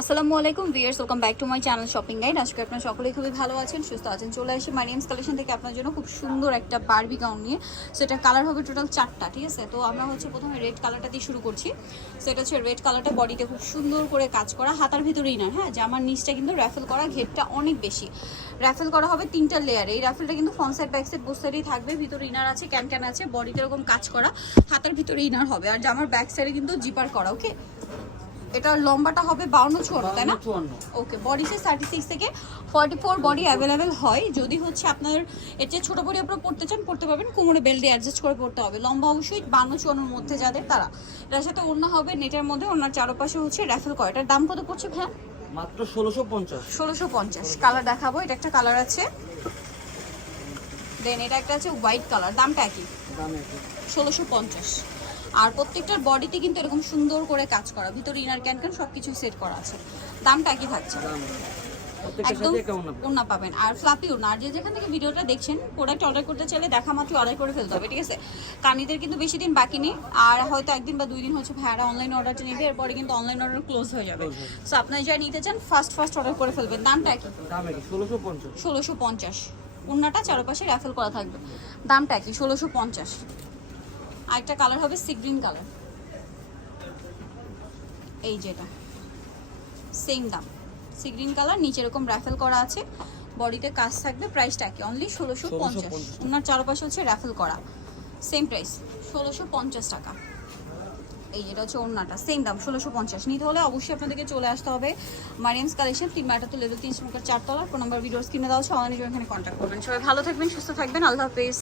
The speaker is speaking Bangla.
আসসালামু আলাইকুম viewers welcome back to my channel shopping guide. আজকে আপনারা সকলেই খুবই ভালো আছেন, সুস্থ আছেন, চলে আসি মারিয়ামস কালেকশন থেকে আপনার জন্য খুব সুন্দর একটা বারবি গাউন নিয়ে। সেটা কালার হবে টোটাল চারটা, ঠিক আছে? তো আমরা হচ্ছে প্রথমে রেড কালারটা দিয়ে শুরু করছি। সেটা হচ্ছে রেড কালারটা বডিতে খুব সুন্দর করে কাজ করা। হাতার ভিতরেই না হ্যাঁ? জামার নিচটা কিন্তু র্যাফেল করা, ঘেরটা অনেক বেশি। র্যাফেল করা হবে তিনটা লেয়ারে এই র্যাফেলটা কিন্তু front side back side both থাকবে। ভিতরে ইনার আছে ক্যান ক্যান আছে বডিতে এরকম কাজ করা, হাতার ভিতরে ইনার হবে। আর জামার ব্যাক সাইডে কিন্তু জিপার করা ওকে এটার লম্বাটা হবে বাউন্ন চুয়ান্ন তাই না? Okay body size thirty six থেকে ফর্টি ফোর বডি অ্যাভেলেবেল হয়। যদি হচ্ছে আপনার এর চেয়ে ছোটো বডি আপনারা পড়তে চান পড়তে পারবেন। কোমরে বেল্ট দিয়ে অ্যাডজাস্ট করে পড়তে হবে। লম্বা অবশ্যই বান্ন চুয়ান্নর মধ্যে যাদের তারা। এটার সাথে অন্য হবে নেটের মধ্যে ওনার চারপাশে হচ্ছে র্যাফেল করা। এটার দাম কত পড়ছে ভ্যান মাত্র ষোলোশো পঞ্চাশ। ষোলোশো পঞ্চাশ। কালার দেখাবো এটা একটা কালার আছে। দেন এটা একটা আছে হোয়াইট কালার দামটা একই। ষোলোশো পঞ্চাশ। আর প্রত্যেকটার বডিতে কিন্তু এরকম সুন্দর করে কাজ করা। ভিতরে ইনার ক্যান ক্যান সব কিছু সেট করা আছে। দামটা একই থাকছে। একদম ওনা পাবেন। আর ফ্লাপি ওনা আর যে যেখান থেকে ভিডিওটা দেখছেন প্রোডাক্ট অর্ডার করতে চাইলে দেখা মাত্র অর্ডার করে ফেলতে হবে ঠিক আছে? কানিদের কিন্তু বেশি দিন বাকি নেই। আর হয়তো একদিন বা দুই দিন হচ্ছে ভাইয়ারা অনলাইন অর্ডারটা নেবে এরপরে কিন্তু অনলাইন অর্ডার ক্লোজ হয়ে যাবে। সো আপনারা যা নিতে চান ফার্স্ট ফার্স্ট অর্ডার করে ফেলবেন। দামটা কি ষোলোশো পঞ্চাশ। ষোলোশো পঞ্চাশ। ওনাটা চারপাশে র্যাফেল করা থাকবে। দামটা কি ষোলোশো পঞ্চাশ। আরেকটা কালার হবে সি গ্রিন কালার এই যেটা সেম দাম। সি গ্রিন কালার নিচে এরকম র্যাফেল করা আছে। বডিতে কাজ থাকবে প্রাইসটা কি অনলি ষোলোশো পঞ্চাশ। 1650 ওনার চারপাশে হচ্ছে র্যাফেল করা। সেম প্রাইস ষোলোশো পঞ্চাশ টাকা। এই যেটা হচ্ছে ওড়নাটা। সেম দাম ষোলোশো পঞ্চাশ। নিতে হলে অবশ্যই আপনাদেরকে চলে আসতে হবে মারিয়ামস কালেকশন তিন মাটাতে লেভেল তিন স্মোকার চারতলা। ফোন নাম্বার ভিডিওস কিনে দেওয়া হচ্ছে অনলাইনে এখানে কন্ট্যাক্ট করবেন। সবাই ভালো থাকবেন সুস্থ থাকবেন। আল্লাহ হাফেজ।